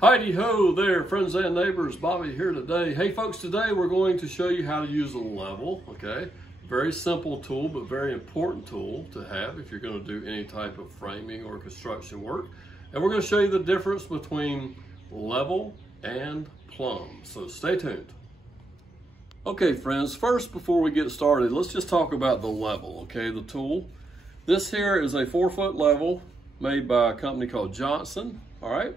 Heidi ho there, friends and neighbors. Bobby here today. Hey folks, today we're going to show you how to use a level, okay? Very simple tool, but very important tool to have if you're going to do any type of framing or construction work. And we're going to show you the difference between level and plumb. So stay tuned. Okay friends, first before we get started, let's just talk about the level, okay? The tool. This here is a 4-foot level made by a company called Johnson, all right?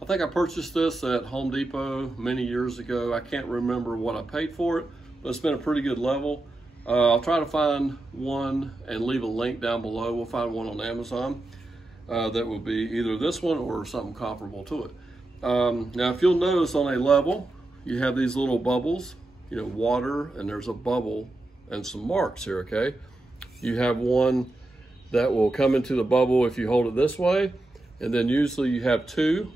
I think I purchased this at Home Depot many years ago. I can't remember what I paid for it, but it's been a pretty good level. I'll try to find one and leave a link down below. We'll find one on Amazon that will be either this one or something comparable to it. Now, if you'll notice on a level, you have these little bubbles, you know, water, and there's a bubble and some marks here, okay? You have one that will come into the bubble if you hold it this way, and then usually you have two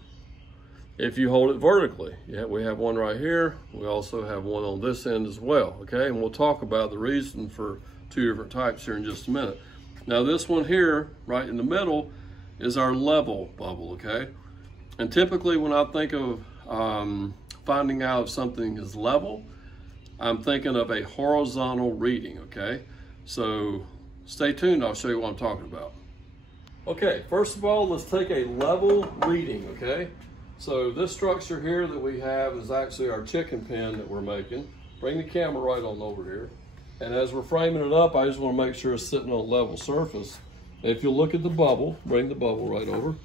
if you hold it vertically. Yeah, we have one right here. We also have one on this end as well, okay? And we'll talk about the reason for two different types here in just a minute. Now this one here, right in the middle, is our level bubble, okay? And typically when I think of finding out if something is level, I'm thinking of a horizontal reading, okay? So stay tuned, I'll show you what I'm talking about. Okay, first of all, let's take a level reading, okay? So this structure here that we have is actually our chicken pen that we're making. Bring the camera right on over here. And as we're framing it up, I just want to make sure it's sitting on a level surface. And if you look at the bubble, bring the bubble right over,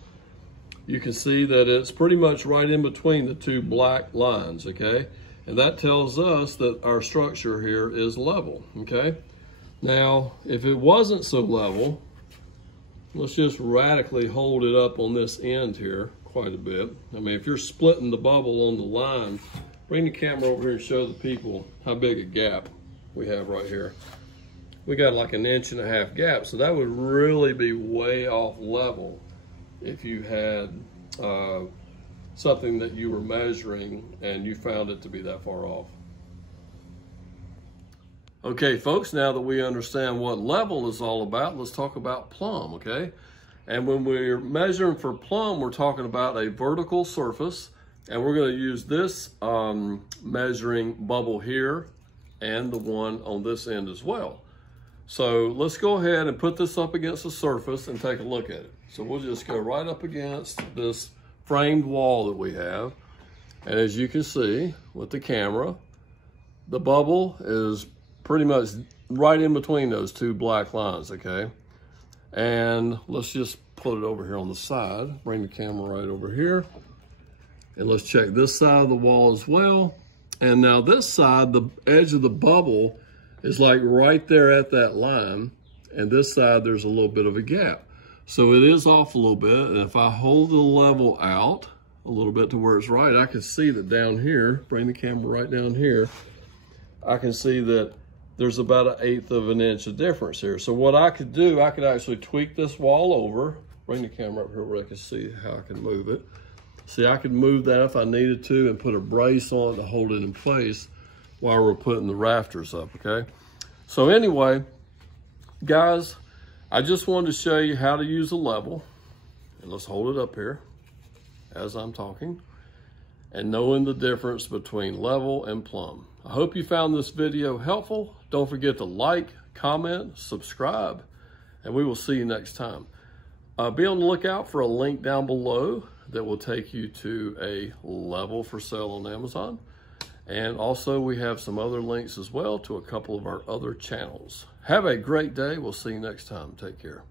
you can see that it's pretty much right in between the two black lines, okay? And that tells us that our structure here is level, okay? Now, if it wasn't so level, let's just radically hold it up on this end here quite a bit. I mean, if you're splitting the bubble on the line, bring the camera over here and show the people how big a gap we have right here. We got like 1.5 inch gap, so that would really be way off level if you had something that you were measuring and you found it to be that far off. Okay, folks, now that we understand what level is all about, let's talk about plumb, okay? And when we're measuring for plumb, we're talking about a vertical surface, and we're going to use this measuring bubble here and the one on this end as well. So let's go ahead and put this up against the surface and take a look at it. So we'll just go right up against this framed wall that we have. And as you can see with the camera, the bubble is pretty much right in between those two black lines, okay? And let's just put it over here on the side. Bring the camera right over here. And let's check this side of the wall as well. And now this side, the edge of the bubble is like right there at that line. And this side, there's a little bit of a gap. So it is off a little bit. And if I hold the level out a little bit to where it's right, I can see that down here, bring the camera right down here, I can see that there's about 1/8 of an inch of difference here. So what I could do, I could actually tweak this wall over, bring the camera up here where I can see how I can move it. See, I could move that if I needed to and put a brace on it to hold it in place while we're putting the rafters up, okay? So anyway, guys, I just wanted to show you how to use a level. And let's hold it up here as I'm talking. And knowing the difference between level and plumb. I hope you found this video helpful. Don't forget to like, comment, subscribe, and we will see you next time. Be on the lookout for a link down below that will take you to a level for sale on Amazon. And also we have some other links as well to a couple of our other channels. Have a great day. We'll see you next time. Take care.